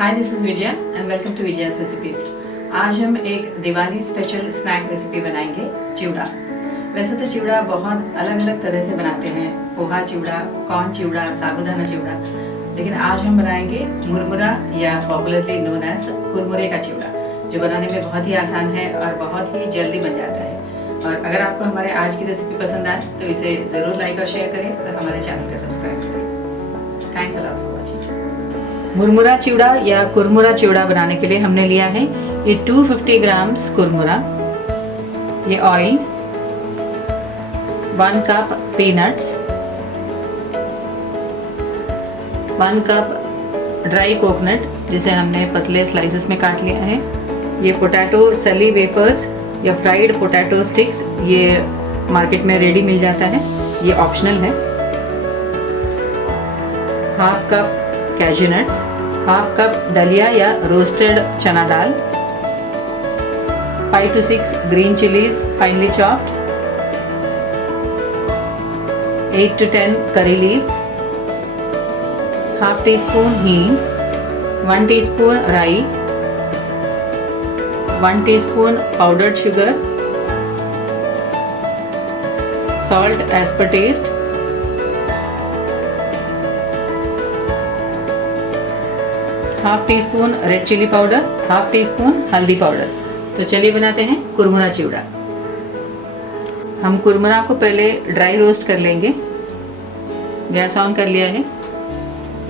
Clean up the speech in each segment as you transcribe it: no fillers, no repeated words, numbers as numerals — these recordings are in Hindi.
Hi, this is Vijaya and welcome to Vijaya's recipes. आज हम एक दिवाली स्पेशल स्नैक रेसिपी बनाएंगे, चिवड़ा। वैसे तो चिवड़ा बहुत अलग अलग तरह से बनाते हैं, पोहा चिवड़ा, कॉर्न चिवड़ा, साबूदाना चिवड़ा, लेकिन आज हम बनाएंगे मुरमुरा या पॉपुलरली नोन एज कुरमुरे का चिवड़ा, जो बनाने में बहुत ही आसान है और बहुत ही जल्दी बन जाता है। और अगर आपको हमारे आज की रेसिपी पसंद आए तो इसे ज़रूर लाइक और शेयर करें और हमारे चैनल को सब्सक्राइब करें। Thanks a lot for watching. मुरमुरा चिवड़ा या कुरमुरा चिवड़ा बनाने के लिए हमने लिया है ये 250 ग्राम्स कुरमुरा, ये oil, 1 cup peanuts, 1 cup dry coconut जिसे हमने पतले स्लाइसेस में काट लिया है, ये पोटैटो सली वेफर्स या फ्राइड पोटैटो स्टिक्स, ये मार्केट में रेडी मिल जाता है, ये ऑप्शनल है, half cup cashew nuts, half cup दलिया या रोस्टेड चना दाल, 5 to 6 green chilies finely chopped, 8 to 10 curry leaves, half teaspoon hing, 1 teaspoon rai, 1 teaspoon powdered sugar, salt as per taste, half teaspoon red chilli powder, half teaspoon हल्दी पाउडर। तो चलिए बनाते हैं कुरमुरा चिवड़ा। हम कुरमुरा को पहले ड्राई रोस्ट कर लेंगे। गैस ऑन कर लिया है,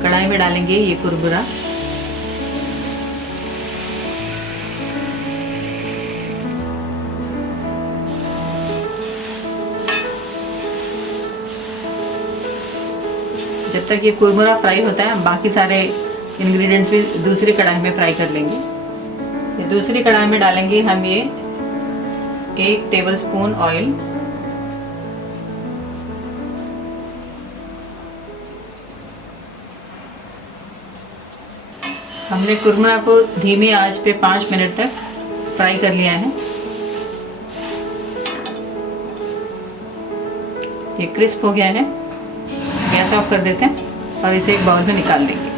कढ़ाई में डालेंगे ये कुरमुरा। जब तक ये कुरमुरा फ्राई होता है, हम बाकी सारे इंग्रेडिएंट्स भी दूसरी कढ़ाई में फ्राई कर लेंगे। ये दूसरी कढ़ाई में डालेंगे हम ये 1 टेबलस्पून ऑयल, हमने कुरमुरा को धीमी आंच पे 5 मिनट तक फ्राई कर लिया है। ये क्रिस्प हो गया है, गैस ऑफ कर देते हैं और इसे एक बाउल में निकाल लेंगे।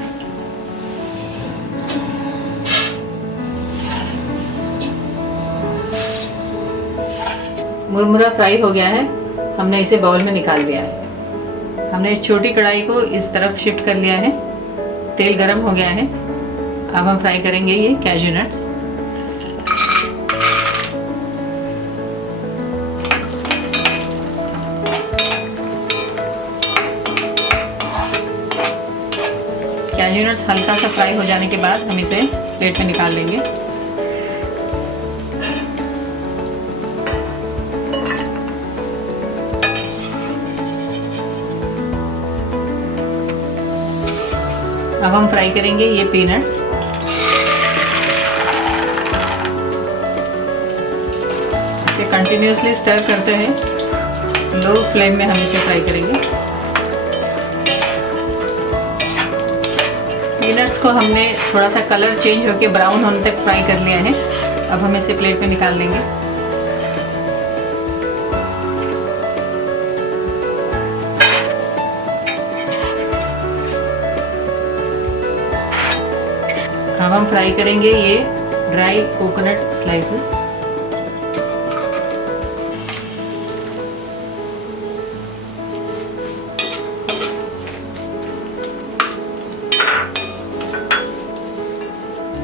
मुरमुरा फ्राई हो गया है, हमने इसे बाउल में निकाल लिया है। हमने इस छोटी कढ़ाई को इस तरफ शिफ्ट कर लिया है, तेल गरम हो गया है। अब हम फ्राई करेंगे ये कैश्यू नट्स। कैश्यू नट्स हल्का सा फ्राई हो जाने के बाद हम इसे प्लेट में निकाल लेंगे। अब हम फ्राई करेंगे ये पीनट्स। इसे कंटिन्यूसली स्टर करते हैं, लो फ्लेम में हम इसे फ्राई करेंगे। पीनट्स को हमने थोड़ा सा कलर चेंज होकर ब्राउन होने तक फ्राई कर लिया है। अब हम इसे प्लेट में निकाल लेंगे। अब हम फ्राई करेंगे ये ड्राई कोकोनट स्लाइसेस।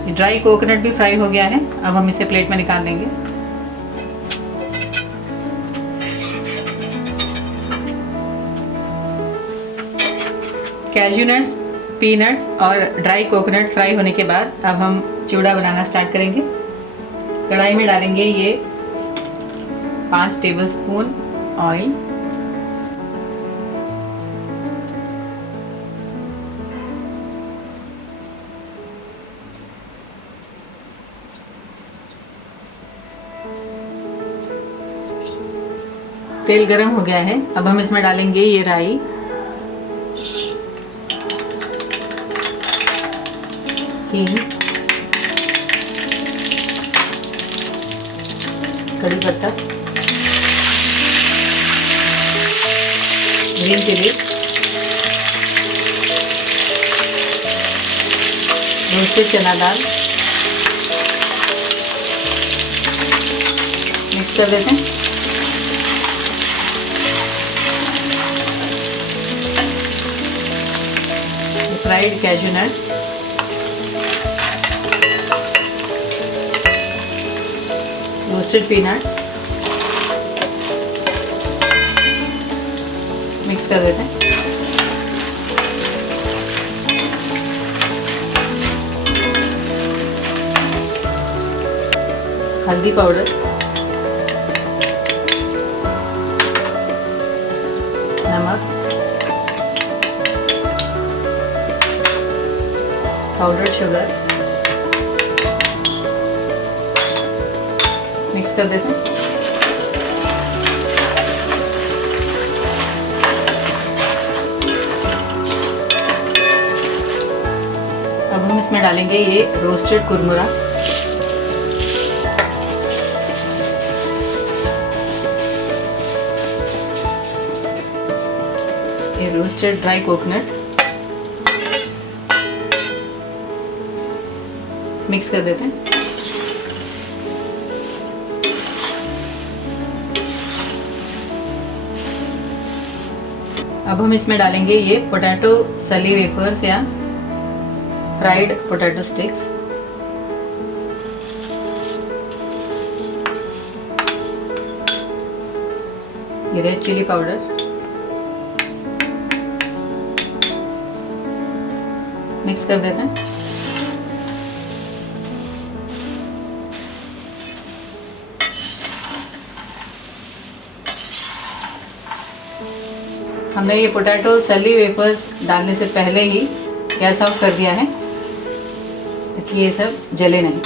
ये ड्राई कोकोनट भी फ्राई हो गया है। अब हम इसे प्लेट में निकाल लेंगे। कैश्यू नट्स, पीनट्स और ड्राई कोकोनट फ्राई होने के बाद अब हम चिवड़ा बनाना स्टार्ट करेंगे। कढ़ाई में डालेंगे ये 5 टेबलस्पून ऑयल, तेल गरम हो गया है। अब हम इसमें डालेंगे ये राई, हींग, कड़ी पत्ता, ग्रीन चिली, रोस्टेड चना दाल मिक्स कर देते हैं। Fried cashew nuts, roasted peanuts mix कर देते हैं। हल्दी पाउडर, नमक, पाउडर शुगर मिक्स कर देते हैं। अब हम इसमें डालेंगे ये रोस्टेड कुरमुरा, ये रोस्टेड ड्राई कोकोनट मिक्स कर देते हैं। अब हम इसमें डालेंगे ये पोटैटो सली वेफर्स या फ्राइड पोटैटो स्टिक्स, ये रेड चिली पाउडर मिक्स कर देते हैं। हमने ये पोटैटो सली वेफर्स डालने से पहले ही गैस ऑफ कर दिया है ताकि ये सब जले नहीं।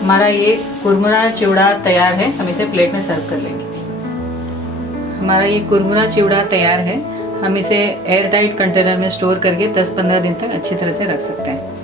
हमारा ये कुरमुरा चिवड़ा तैयार है, हम इसे प्लेट में सर्व कर लेंगे। हमारा ये कुरमुरा चिवड़ा तैयार है, हम इसे एयर टाइट कंटेनर में स्टोर करके 10-15 दिन तक अच्छी तरह से रख सकते हैं।